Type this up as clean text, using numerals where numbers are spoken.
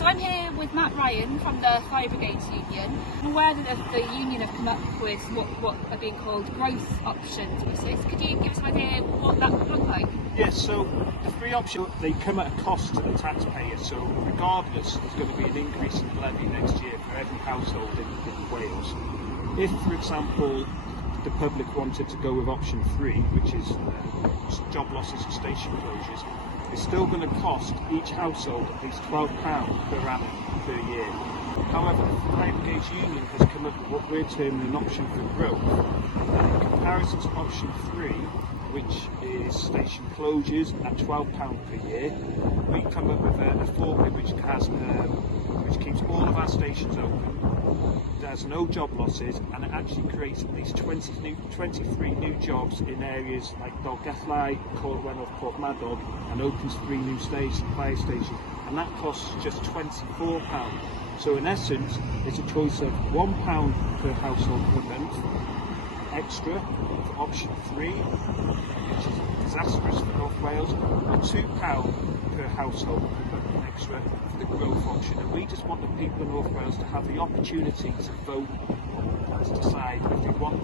So I'm here with Matt Ryan from the Fire Brigades Union. I'm aware that the union have come up with what are being called growth options. Could you give us an idea what that would look like? Yes, so the three options, they come at a cost to the taxpayer, so regardless there's going to be an increase in the levy next year for every household in Wales. If, for example, the public wanted to go with option 3, which is job losses and station closures, it's still going to cost each household at least £12 per annum per year. However, the Fire Brigades Union has come up with what we're terming an option for growth, and in comparison to option 3, which is station closures at £12 per year, we come up with a formula which keeps all of our stations open, there's no job losses, and it actually creates at least 23 new jobs in areas like Dolgellau, Corwenwell, Porthmadog, and opens 3 new fire stations, and that costs just £24. So in essence, it's a choice of £1 per household per month extra for option 3, which is disastrous for North Wales, or £2 per household per month extra for the growth option. And we just want the people in North Wales to have the opportunity to vote and to decide if they want